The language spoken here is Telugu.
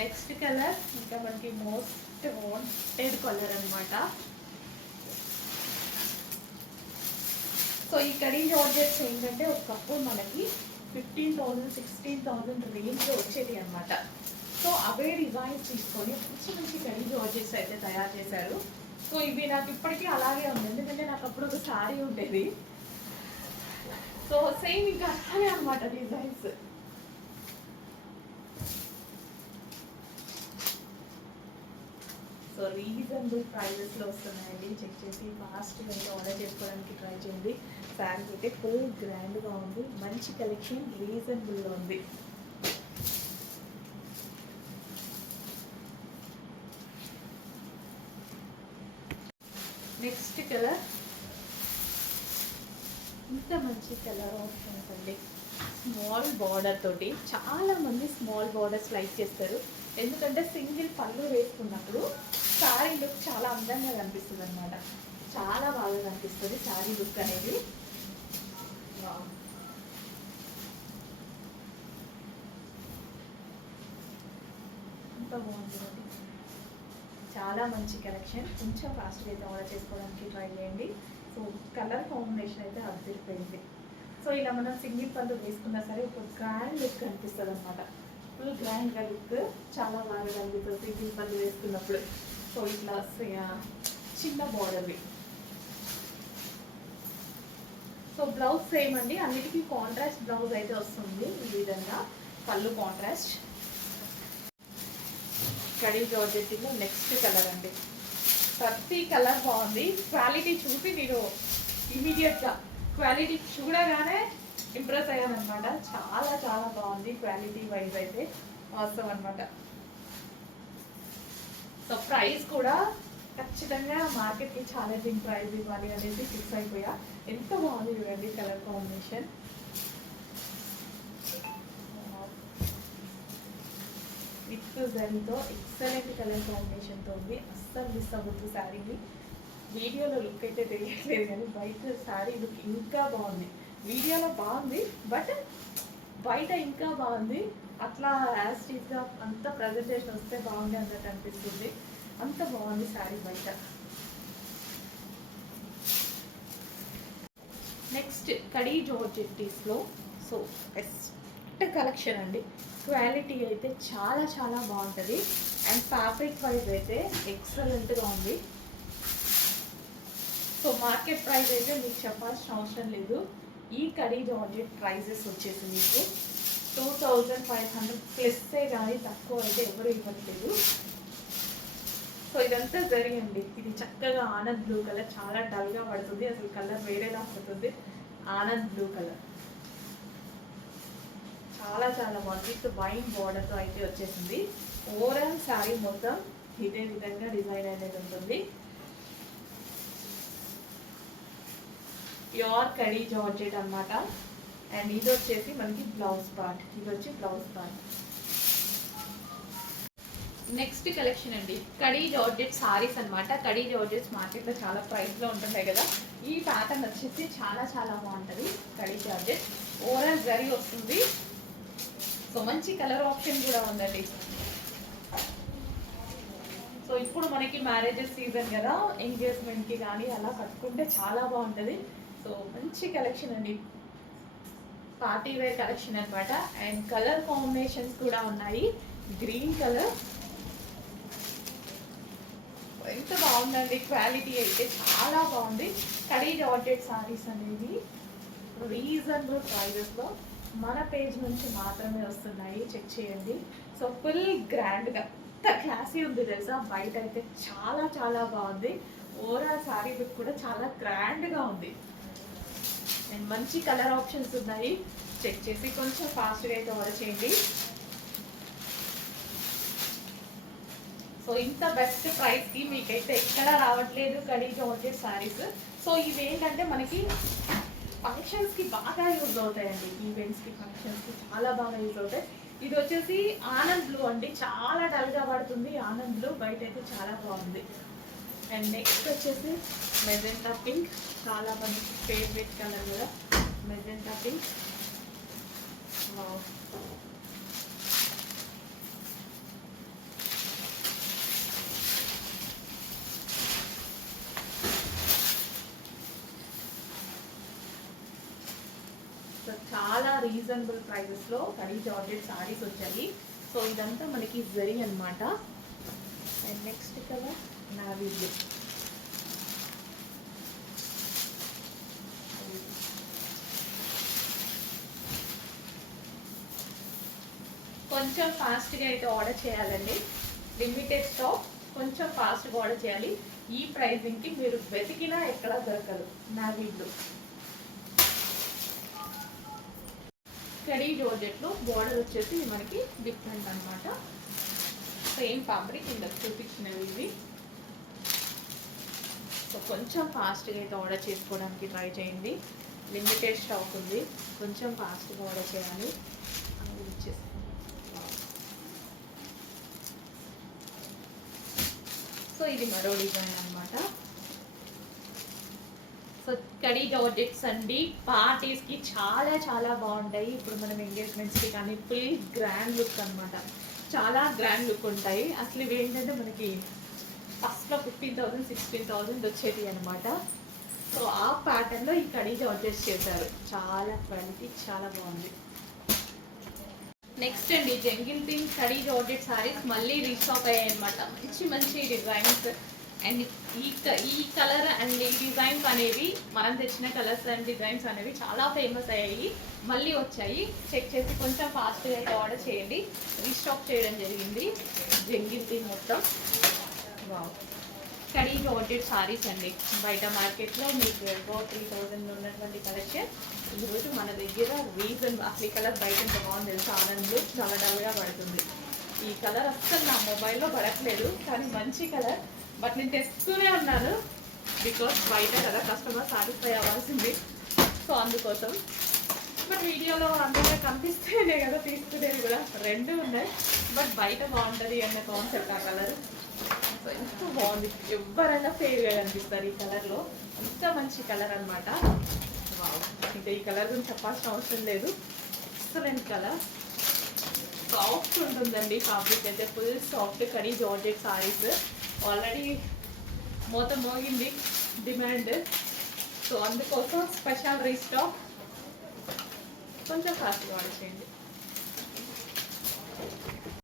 నెక్స్ట్ కలర్ ఇంకా మనకి మోస్ట్ వాంటెడ్ కలర్ అనమాట. సో ఈ కడీ జార్జెట్స్ ఏంటంటే ఒకప్పుడు మనకి 15,000 16,000 రేంజ్లో వచ్చేది అనమాట. సో అవే డిజైన్స్ తీసుకొని మంచి మంచి కడీ జార్జెట్స్ అయితే తయారు చేశారు. సో ఇవి నాకు ఇప్పటికీ అలాగే ఉంది, ఎందుకంటే నాకు అప్పుడు ఒక శారీ ఉండేది. సో సేమ్ ఇంకా అలాగే అనమాట డిజైన్స్. సో రీజనబుల్ ప్రైజెస్లో వస్తున్నాయండి. చెక్ చేసి ఫాస్ట్గా అయితే ఆర్డర్ చేసుకోవడానికి ట్రై చేయండి. శారీ అయితే ఫుల్ గ్రాండ్గా ఉంది, మంచి కలెక్షన్, రీజనబుల్లో ఉంది. నెక్స్ట్ కలర్ ఇంత మంచి కలర్ ఆప్షన్స్ అండి. స్మాల్ బార్డర్ తోటి చాలా మంది స్మాల్ బార్డర్స్ లైక్ చేస్తారు, ఎందుకంటే సింగిల్ పళ్ళు వేసుకున్నప్పుడు శారీ లుక్ చాలా అందంగా కనిపిస్తుంది అనమాట. చాలా బాగా కనిపిస్తుంది శారీ లుక్ అనేది. ఎంత బాగుంటుంది, చాలా మంచి కలెక్షన్. కొంచెం ఫాస్ట్గా అయితే ఆర్డర్ చేసుకోవడానికి ట్రై చేయండి. సో కలర్ కాంబినేషన్ అయితే అదిరిపోయింది. సో ఇలా మనం సింగిల్ పళ్ళు వేసుకున్నా సరే ఒక గ్రాండ్ లుక్ కనిపిస్తుంది అనమాట. ఫుల్ గ్రాండ్గా లుక్ చాలా బాగా కనిపిస్తుంది సింగిల్ పళ్ళు వేసుకున్నప్పుడు. సో ఇట్లా చిన్న బార్డర్వి. సో బ్లౌజ్ సేమ్ అండి, అన్నిటికీ కాంట్రాస్ట్ బ్లౌజ్ అయితే వస్తుంది. ఈ విధంగా పళ్ళు కాంట్రాస్ట్. కడీ జార్జెట్లో నెక్స్ట్ కలర్ అండి. ప్రతి కలర్ బాగుంది. క్వాలిటీ చూసి మీరు ఇమీడియట్గా క్వాలిటీ చూడగానే ఇంప్రెస్ అయ్యానమాట. చాలా చాలా బాగుంది క్వాలిటీ వైజ్ అయితే, అవసరం అనమాట. సో ప్రైస్ కూడా ఖచ్చితంగా మార్కెట్కి ఛాలెంజింగ్ ప్రైస్ ఇవ్వాలి అనేది ఫిక్స్ అయిపోయా. ఎంత బాగుంది చూడండి కలర్ కాంబినేషన్. విత్ జరీతో ఎక్సలెంట్ కలర్ కాంబినేషన్తో ఉంది. అస్సలు మిస్ అవ్వద్దు శారీని. వీడియోలో లుక్ అయితే తెలియట్లేదు కానీ బయట శారీ లుక్ ఇంకా బాగుంది. వీడియోలో బాగుంది బట్ బయట ఇంకా బాగుంది. అట్లా యాస్టీస్గా అంత ప్రజెంటేషన్ వస్తే బాగుంది అన్నట్టు అనిపిస్తుంది. అంత బాగుంది శారీ బయట. నెక్స్ట్ కడీ జార్జెట్టీస్లో సో బెస్ట్ కలెక్షన్ అండి. క్వాలిటీ అయితే చాలా చాలా బాగుంటుంది అండ్ ఫ్యాబ్రిక్ వైజ్ అయితే ఎక్సలెంట్గా ఉంది. సో మార్కెట్ ప్రైస్ అయితే మీకు చెప్పాల్సిన అవసరం లేదు. ఈ కడీ జార్జెట్ ప్రైజెస్ వచ్చేసి మీకు 2,500 ప్లస్సే కానీ తక్కువ అయితే ఎవరు ఇవ్వట్లేదు. సో ఇదంతా జరిగింది. ఇది చక్కగా ఆనంద్ బ్లూ కలర్, చాలా డల్గా పడుతుంది, అసలు కలర్ వేరేలా పడుతుంది. ఆనంద్ బ్లూ కలర్ చాలా చాలా బాగుంది. విత్ వైన్ బార్డర్తో అయితే వచ్చేసింది. ఓవరాల్ శారీ మొత్తం ఇదే విధంగా డిజైన్ అనేది ఉంటుంది. ప్యూర్ కడీ జార్జెట్ అనమాట. అండ్ ఇది వచ్చేసి మనకి బ్లౌజ్ పార్ట్. ఇది వచ్చి బ్లౌజ్ పార్ట్. నెక్స్ట్ కలెక్షన్ అండి కడీ జార్జెట్ సారీస్ అనమాట. కడీ జార్జెట్స్ మార్కెట్లో చాలా ప్రైస్లో ఉంటుంటాయి కదా. ఈ ప్యాటర్న్ వచ్చేసి చాలా చాలా బాగుంటుంది. కడీ జార్జెట్ ఓవరాల్ జరీ వస్తుంది. సో మంచి కలర్ ఆప్షన్ కూడా ఉందండి. సో ఇప్పుడు మనకి మ్యారేజెస్ సీజన్ కదా, ఎంగేజ్మెంట్కి కానీ అలా కట్టుకుంటే చాలా బాగుంటుంది. సో మంచి కలెక్షన్ అండి, పార్టీ వేర్ కలెక్షన్ అనమాట. అండ్ కలర్ కాంబినేషన్స్ కూడా ఉన్నాయి. గ్రీన్ కలర్ ఎంత బాగుందండి. క్వాలిటీ అయితే చాలా బాగుంది. కడీ జార్జెట్ సారీస్ అనేది రీజనబుల్ ప్రైజెస్లో మన పేజ్ నుంచి మాత్రమే వస్తున్నాయి. చెక్ చేయండి. సో ఫుల్ గ్రాండ్గా ఎంత క్లాసీ ఉంది తెలుసా. బయట అయితే చాలా చాలా బాగుంది. ఓవరాల్ శారీ లుక్ కూడా చాలా గ్రాండ్గా ఉంది. అండ్ మంచి కలర్ ఆప్షన్స్ ఉన్నాయి. చెక్ చేసి కొంచెం ఫాస్ట్గా అయితే ఆర్డర్ చేయండి. సో ఇంత బెస్ట్ ప్రైస్కి మీకైతే ఎక్కడ రావట్లేదు కడీ జార్జెట్ శారీస్. సో ఇవేంటంటే మనకి ఫంక్షన్స్కి బాగా యూజ్ అవుతాయండి. ఈవెంట్స్కి ఫంక్షన్స్కి చాలా బాగా యూజ్ అవుతాయి. ఇది వచ్చేసి ఆనంద్ బ్లూ అండి, చాలా డల్గా పడుతుంది ఆనంద్ బ్లూ. బయట అయితే చాలా బాగుంది. అండ్ నెక్స్ట్ వచ్చేసి మెజెంటా పింక్, చాలా మంది ఫేవరెట్ కలర్ కూడా మెజెంటా పింక్. రీజనబుల్ ప్రైజెస్లో కడీ జార్జెట్ సారీస్ వచ్చాయి. సో ఇదంతా మనకి జరీ అనమాట. And next colour navy blue. కొంచెం ఫాస్ట్గా అయితే ఆర్డర్ చేయాలండి, లిమిటెడ్ స్టాక్. కొంచెం ఫాస్ట్గా ఆర్డర్ చేయాలి. ఈ ప్రైజింగ్కి మీరు వెతికినా ఎక్కడా దొరకదు. నావీ బ్లూ కడీ జార్జెట్లో బార్డర్ వచ్చేసి మనకి డిఫరెంట్ అనమాట. సేమ్ ఫ్యాబ్రిక్ ఇందుకు చూపించినవి ఇవి. సో కొంచెం ఫాస్ట్గా అయితే ఆర్డర్ చేసుకోవడానికి ట్రై చేయండి. లిమిటెడ్ స్టాక్ ఉంది, కొంచెం ఫాస్ట్గా ఆర్డర్ చేయాలి. సో ఇది మరో డిజైన్ అనమాట. సో కడీ జార్జెట్స్ అండి పార్టీస్కి చాలా చాలా బాగుంటాయి. ఇప్పుడు మనం ఎంగేజ్మెంట్స్కి కానీ ఫుల్ గ్రాండ్ లుక్ అనమాట, చాలా గ్రాండ్ లుక్ ఉంటాయి. అసలు ఇవి ఏంటంటే మనకి ఫస్ట్లో 15,000 16,000 వచ్చేది అనమాట. సో ఆ ప్యాటర్న్లో ఈ కడీ జార్జెట్స్ చేశారు. చాలా క్వాలిటీ చాలా బాగుంది. నెక్స్ట్ అండి jungle theme khadi georgette saris మళ్ళీ రీస్టాక్ అయ్యాయి అనమాట. మంచి మంచి డిజైన్స్ అండ్ ఈ కలర్ అండ్ ఈ డిజైన్స్ అనేవి మనం తెచ్చిన కలర్స్ అండ్ డిజైన్స్ అనేవి చాలా ఫేమస్ అయ్యాయి, మళ్ళీ వచ్చాయి. చెక్ చేసి కొంచెం ఫాస్ట్గా అయితే ఆర్డర్ చేయండి. రీస్టాక్ చేయడం జరిగింది జంగిల్ థీమ్ మొత్తం. వావ్ కడీ జార్జెట్ సారీస్ అండి. బయట మార్కెట్లో మీకు అబౌట్ 3,000 ఉన్నటువంటి కలెక్షన్ ఈరోజు మన దగ్గర రీజన్. అసలు ఈ కలర్ బయట ఎంత బాగుంది తెలుసు, ఆనంద్లో చాలా డల్గా పడుతుంది. ఈ కలర్ అస్సలు నా మొబైల్లో పడట్లేదు, కానీ మంచి కలర్. బట్ నేను తెస్తూనే ఉన్నాను బికాస్ బయట కదా కస్టమర్ సాటిస్ఫై అవ్వాల్సింది, సో అందుకోసం. బట్ వీడియోలో అందరిగా కనిపిస్తేనే కదా తీసుకునేది కూడా. రెండు ఉన్నాయి బట్ బయట బాగుంటుంది అన్న కాన్సెప్ట్ ఆ కలర్. సో ఎంత బాగుంది, ఎవరైనా ఫేర్గా కనిపిస్తారు ఈ కలర్లో. ఎంత మంచి కలర్ అనమాట. ఇంకా ఈ కలర్ గురించి చెప్పాల్సిన అవసరం లేదు. ఎక్సలెంట్ కలర్, సాఫ్ట్ ఉంటుందండి ఫ్యాబ్రిక్ అయితే. Full soft khadi georgette saris already మొత్తం మోగింది డిమాండ్. సో అందుకోసం స్పెషల్ రీస్టాక్. కొంచెం ఫాస్ట్గా ఆర్డర్ చేయండి.